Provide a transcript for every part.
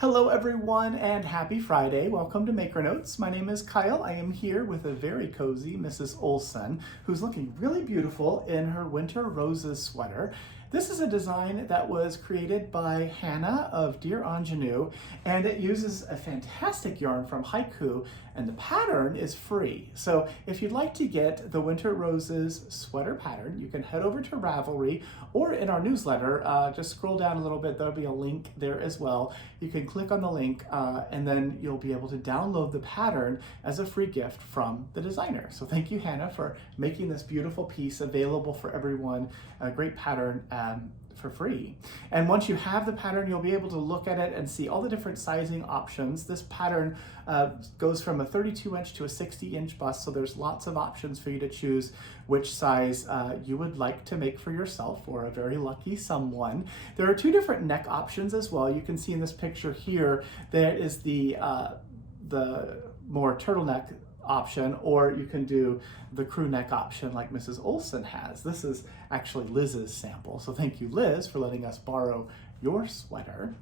Hello everyone and happy Friday. Welcome to Maker Notes. My name is Kyle. I am here with a very cozy Mrs. Olson who's looking really beautiful in her Winter Roses sweater. This is a design that was created by Hannah of Dear Ingenue, and it uses a fantastic yarn from Haiku, and the pattern is free. So if you'd like to get the Winter Roses sweater pattern, you can head over to Ravelry or in our newsletter. Just scroll down a little bit, there'll be a link there as well. You can click on the link and then you'll be able to download the pattern as a free gift from the designer. So thank you, Hannah, for making this beautiful piece available for everyone. A great pattern for free. And once you have the pattern, you'll be able to look at it and see all the different sizing options. This pattern goes from a 32-inch to a 60-inch bust, so there's lots of options for you to choose which size you would like to make for yourself or a very lucky someone. There are two different neck options as well. You can see in this picture here, there is the more turtleneck option, or you can do the crew neck option like Mrs. Olson has. This is actually Liz's sample, so thank you, Liz, for letting us borrow your sweater.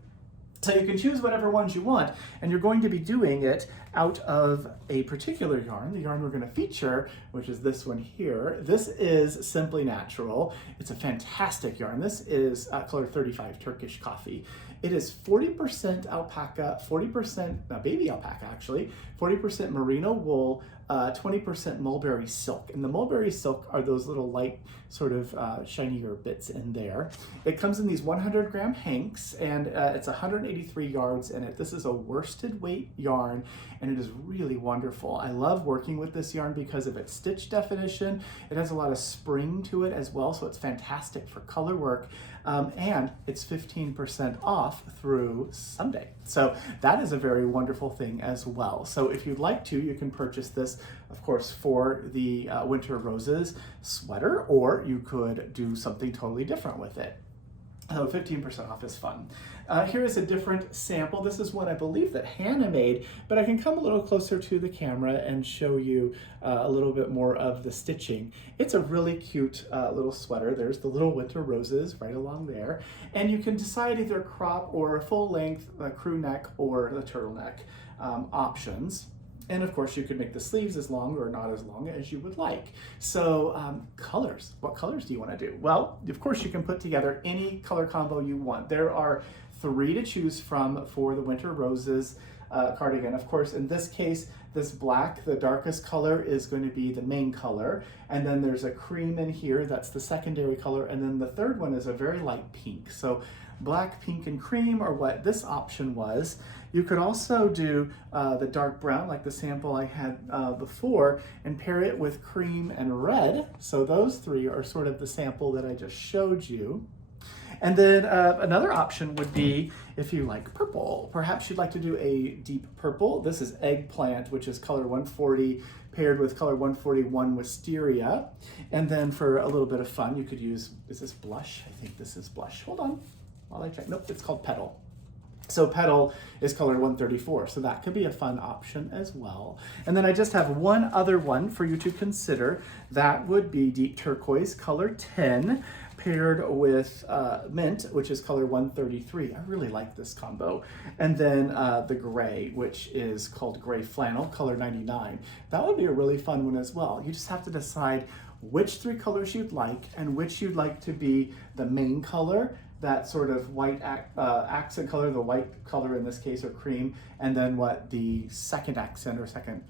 So you can choose whatever ones you want, and you're going to be doing it out of a particular yarn, the yarn we're going to feature, which is this one here. This is Simply Natural. It's a fantastic yarn. This is color 35 Turkish Coffee. It is 40% alpaca, 40% baby alpaca actually, 40% merino wool, 20% mulberry silk. And the mulberry silk are those little light sort of shinier bits in there. It comes in these 100-gram hanks, and it's 183 yards in it. This is a worsted weight yarn, and it is really wonderful. I love working with this yarn because of its stitch definition. It has a lot of spring to it as well, so it's fantastic for color work. And it's 15% off through Sunday. So that is a very wonderful thing as well. So if you'd like to, you can purchase this, of course, for the Winter Roses sweater, or you could do something totally different with it. 15% off is fun. Here is a different sample. This is one I believe that Hannah made, but I can come a little closer to the camera and show you a little bit more of the stitching. It's a really cute little sweater. There's the little Winter Roses right along there. And you can decide either crop or full length, crew neck, or the turtleneck options. And of course, you could make the sleeves as long or not as long as you would like. So colors, what colors do you want to do? Well, of course, you can put together any color combo you want. There are 3 to choose from for the Winter Roses cardigan. Of course, in this case, this black, the darkest color, is going to be the main color. And then there's a cream in here, that's the secondary color. And then the third one is a very light pink. So black, pink, and cream are what this option was. You could also do the dark brown, like the sample I had before, and pair it with cream and red. So those 3 are sort of the sample that I just showed you. And then another option would be if you like purple. Perhaps you'd like to do a deep purple. This is Eggplant, which is color 140, paired with color 141 Wisteria. And then for a little bit of fun, you could use, is this Blush? I think this is Blush. Hold on while I check. Nope, it's called Petal. So Petal is color 134, so that could be a fun option as well. And then I just have one other one for you to consider. That would be Deep Turquoise, color 10, paired with Mint, which is color 133. I really like this combo. And then the gray, which is called Gray Flannel, color 99. That would be a really fun one as well. You just have to decide which 3 colors you'd like and which you'd like to be the main color, that sort of white accent color, the white color in this case, or cream, and then what the second accent or second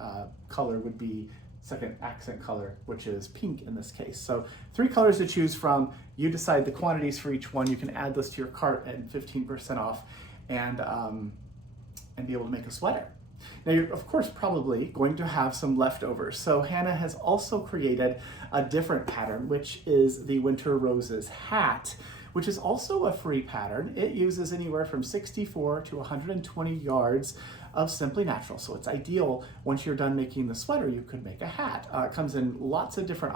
color would be, second accent color, which is pink in this case. So 3 colors to choose from. You decide the quantities for each one. You can add this to your cart at 15% off and be able to make a sweater. Now you're of course probably going to have some leftovers. So Hannah has also created a different pattern, which is the Winter Roses hat, which is also a free pattern. It uses anywhere from 64 to 120 yards of Simply Natural. So it's ideal once you're done making the sweater, you could make a hat. It comes in lots of different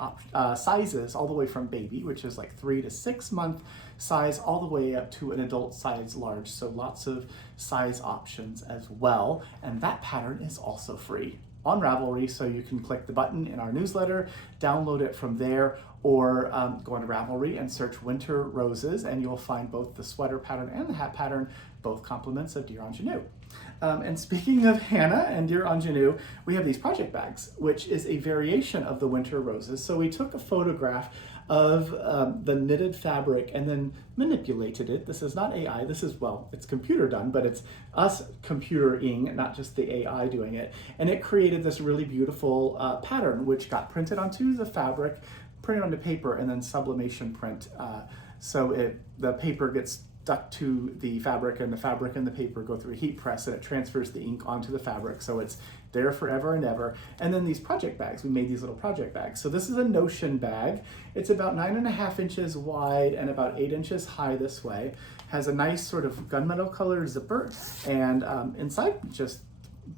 sizes, all the way from baby, which is like 3 to 6 month size, all the way up to an adult size large. So lots of size options as well. And that pattern is also free. on Ravelry, so you can click the button in our newsletter, download it from there, or go on Ravelry and search Winter Roses, and you'll find both the sweater pattern and the hat pattern, both compliments of Dear Ingenue. And speaking of Hannah and Dear Ingenue, we have these project bags, which is a variation of the Winter Roses. So we took a photograph of the knitted fabric and then manipulated it. This is not AI, this is, well, it's computer done, but it's us computering, not just the AI doing it. And it created this really beautiful pattern, which got printed onto the fabric, printed onto paper, and then sublimation print. So the paper gets stuck to the fabric, and the fabric and the paper go through a heat press, and it transfers the ink onto the fabric, so it's there forever and ever. And then these project bags, we made these little project bags. So this is a Notion bag. It's about 9.5 inches wide and about 8 inches high this way. Has a nice sort of gunmetal color zipper, and inside just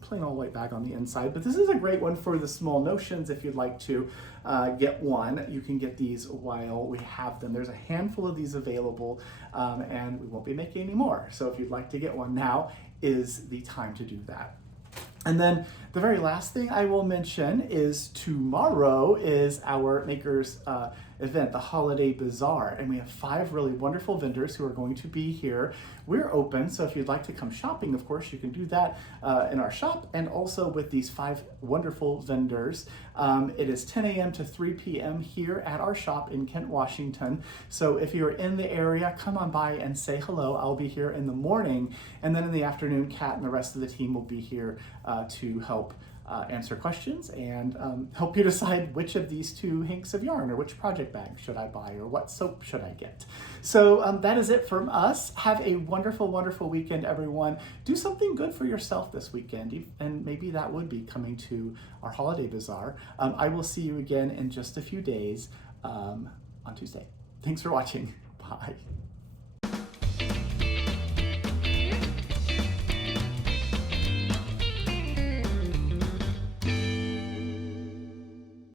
plain old white bag on the inside. But this is a great one for the small Notions. If you'd like to get one, you can get these while we have them. There's a handful of these available, and we won't be making any more. So if you'd like to get one, now is the time to do that. And then the very last thing I will mention is tomorrow is our Makers event, the Holiday Bazaar, and we have 5 really wonderful vendors who are going to be here. We're open, so if you'd like to come shopping, of course, you can do that in our shop, and also with these 5 wonderful vendors. It is 10 a.m. to 3 p.m. here at our shop in Kent, Washington. So if you're in the area, come on by and say hello. I'll be here in the morning, and then in the afternoon, Kat and the rest of the team will be here to help answer questions and help you decide which of these 2 hanks of yarn or which project bag should I buy or what soap should I get. So that is it from us. Have a wonderful, wonderful weekend, everyone. Do something good for yourself this weekend, and maybe that would be coming to our Holiday Bazaar. I will see you again in just a few days on Tuesday. Thanks for watching. Bye.